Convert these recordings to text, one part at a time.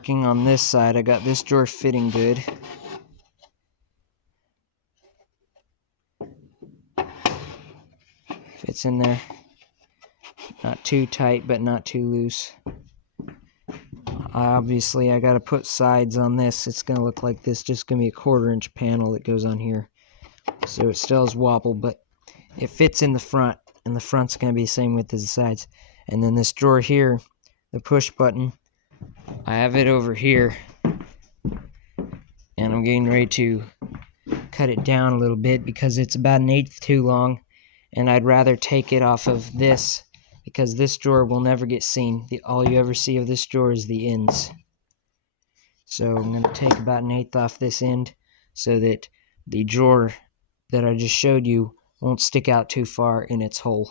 working on this side. I got this drawer fitting good. Fits in there. Not too tight, but not too loose. Obviously, I got to put sides on this. It's going to look like this. Just going to be a 1/4-inch panel that goes on here. So it still has wobble, but it fits in the front. And the front's going to be the same width as the sides. And then this drawer here, the push button, I have it over here. And I'm getting ready to cut it down a little bit because it's about 1/8 too long. And I'd rather take it off of this because this drawer will never get seen. All you ever see of this drawer is the ends. So I'm going to take about 1/8 off this end so that the drawer that I just showed you won't stick out too far in its hole.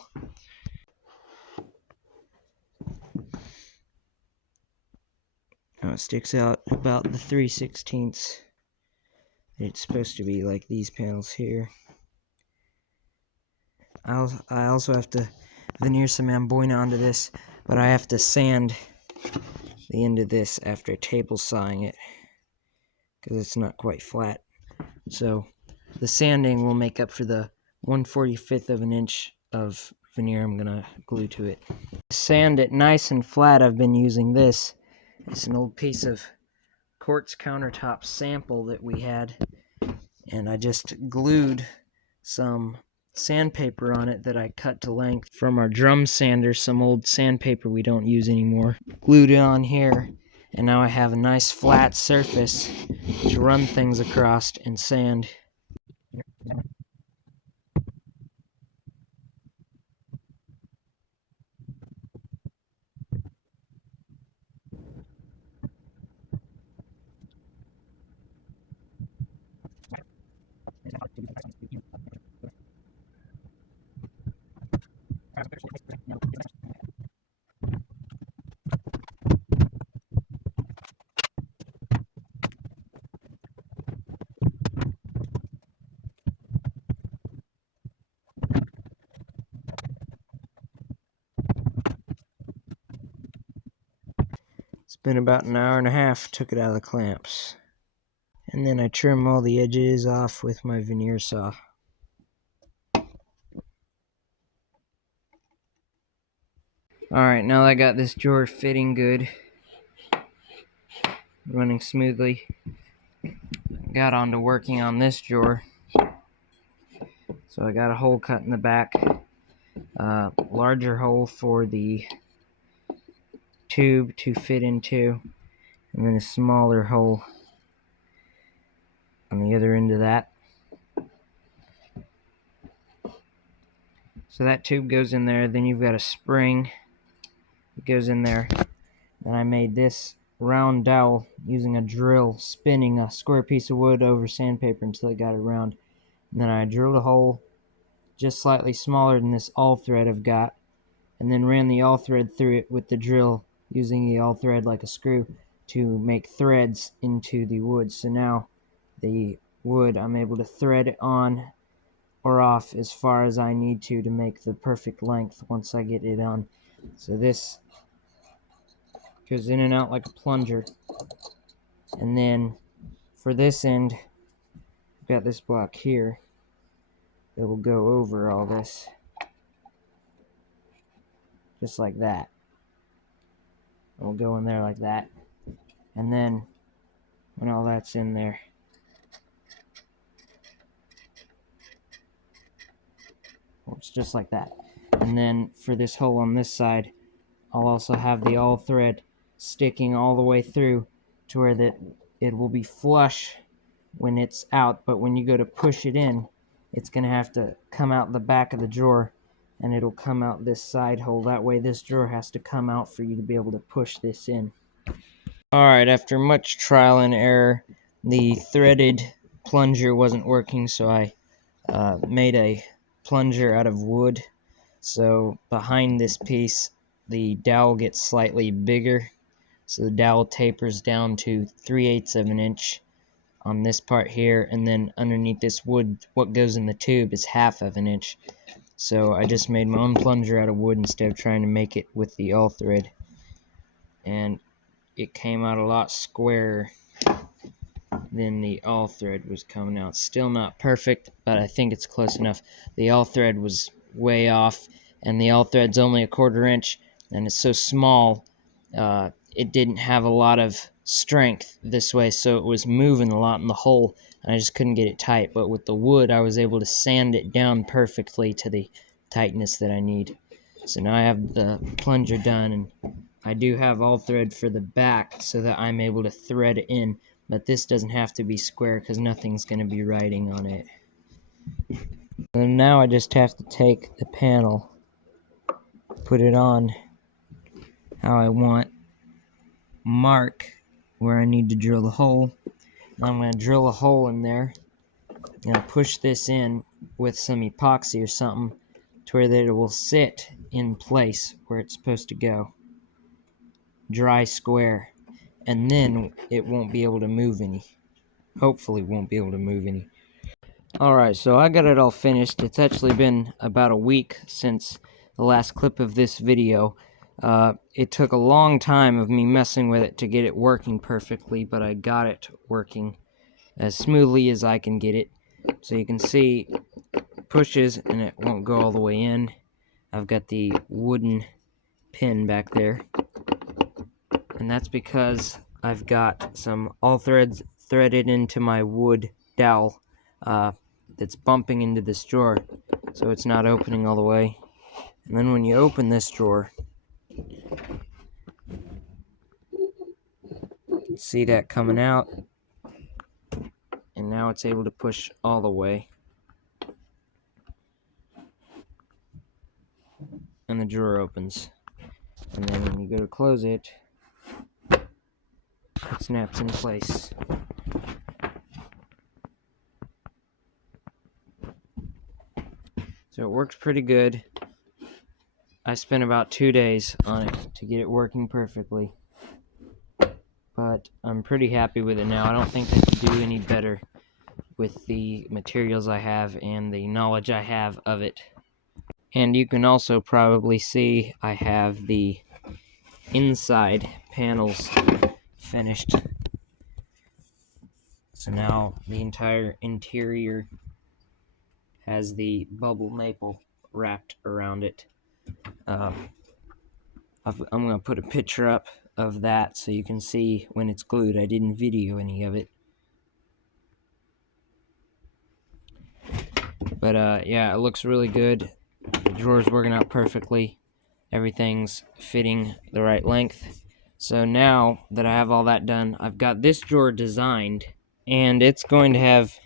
Now it sticks out about the 3/16. It's supposed to be like these panels here. I also have to veneer some Amboina onto this, but I have to sand the end of this after table sawing it because it's not quite flat. So the sanding will make up for the 1/45 of an inch of veneer I'm gonna glue to it. To sand it nice and flat, I've been using this. It's an old piece of quartz countertop sample that we had, and I just glued some sandpaper on it that I cut to length from our drum sander, some old sandpaper we don't use anymore. Glued it on here, and now I have a nice flat surface to run things across and sand. It's been about an hour and a half, took it out of the clamps. And then I trim all the edges off with my veneer saw. Alright, now that I got this drawer fitting good, running smoothly, got on to working on this drawer. So I got a hole cut in the back, larger hole for the tube to fit into, and then a smaller hole on the other end of that. So that tube goes in there, then you've got a spring that goes in there. And I made this round dowel using a drill, spinning a square piece of wood over sandpaper until it got it round. And then I drilled a hole just slightly smaller than this all thread I've got, and then ran the all thread through it with the drill, using the all thread like a screw to make threads into the wood. So now the wood, I'm able to thread it on or off as far as I need to make the perfect length once I get it on. So this goes in and out like a plunger. And then for this end, I've got this block here that will go over all this, just like that. It will go in there like that. And then when all that's in there, it's just like that. And then for this hole on this side, I'll also have the all thread sticking all the way through to where that it will be flush when it's out, but when you go to push it in, it's going to have to come out the back of the drawer, and it'll come out this side hole. That way this drawer has to come out for you to be able to push this in. Alright, after much trial and error, the threaded plunger wasn't working, so I made a plunger out of wood. So behind this piece, the dowel gets slightly bigger, so the dowel tapers down to 3/8 of an inch on this part here, and then underneath this wood, what goes in the tube is 1/2 of an inch. So I just made my own plunger out of wood instead of trying to make it with the all thread. And it came out a lot squarer than the all thread was coming out. Still not perfect, but I think it's close enough. The all thread was way off, and the all thread's only a 1/4 inch, and it's so small, it didn't have a lot of strength this way, so it was moving a lot in the hole, and I just couldn't get it tight. But with the wood, I was able to sand it down perfectly to the tightness that I need. So now I have the plunger done, and I do have all thread for the back so that I'm able to thread it in, but this doesn't have to be square because nothing's going to be writing on it. And now I just have to take the panel, put it on how I want, mark where I need to drill the hole. I'm going to drill a hole in there, and I'll push this in with some epoxy or something to where that it will sit in place where it's supposed to go. Dry square, and then it won't be able to move any. Hopefully won't be able to move any. Alright, so I got it all finished. It's actually been about a week since the last clip of this video. It took a long time of me messing with it to get it working perfectly, but I got it working as smoothly as I can get it. So you can see it pushes and it won't go all the way in. I've got the wooden pin back there, and that's because I've got some all threads threaded into my wood dowel that's bumping into this drawer, so it's not opening all the way. And then when you open this drawer, you see that coming out, and now it's able to push all the way, and the drawer opens. And then when you go to close it, it snaps in place. So it works pretty good. I spent about 2 days on it to get it working perfectly, but I'm pretty happy with it now. I don't think I could do any better with the materials I have and the knowledge I have of it. And you can also probably see I have the inside panels finished. So now the entire interior has the bubble maple wrapped around it. I'm going to put a picture up of that so you can see when it's glued. I didn't video any of it. But yeah, it looks really good. The drawer's working out perfectly. Everything's fitting the right length. So now that I have all that done, I've got this drawer designed, and it's going to have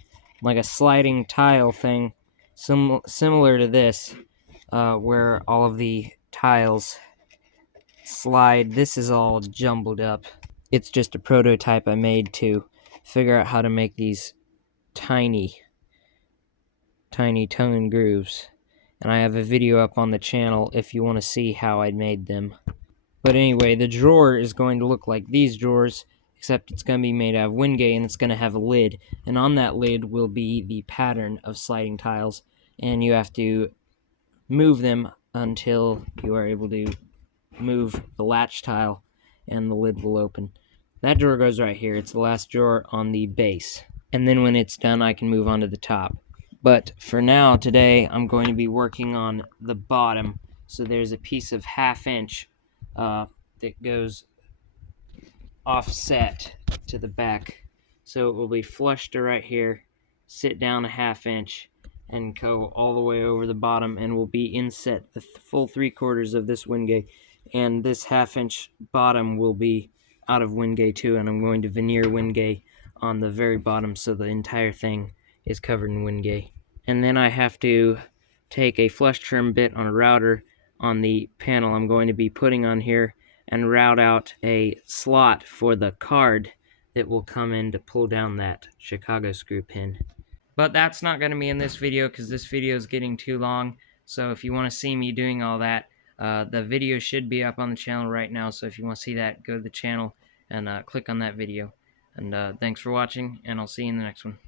like a sliding tile thing similar to this, where all of the tiles slide. This is all jumbled up. It's just a prototype I made to figure out how to make these tiny tone grooves, and I have a video up on the channel if you want to see how I made them. But anyway, the drawer is going to look like these drawers, except it's going to be made out of Wingate, and it's going to have a lid, and on that lid will be the pattern of sliding tiles, and you have to move them until you are able to move the latch tile, and the lid will open. That drawer goes right here. It's the last drawer on the base, and then when it's done, I can move on to the top. But for now, today, I'm going to be working on the bottom. So there's a piece of 1/2 inch that goes offset to the back. So it will be flush to right here, sit down a 1/2 inch, and go all the way over the bottom, and will be inset the full 3/4 of this Wingate. And this 1/2 inch bottom will be out of Wingate too, and I'm going to veneer Wingate on the very bottom so the entire thing is covered in Wingate. And then I have to take a flush trim bit on a router on the panel I'm going to be putting on here and route out a slot for the card that will come in to pull down that Chicago screw pin. But that's not going to be in this video because this video is getting too long. So if you want to see me doing all that, the video should be up on the channel right now. So if you want to see that, go to the channel and click on that video. And thanks for watching, and I'll see you in the next one.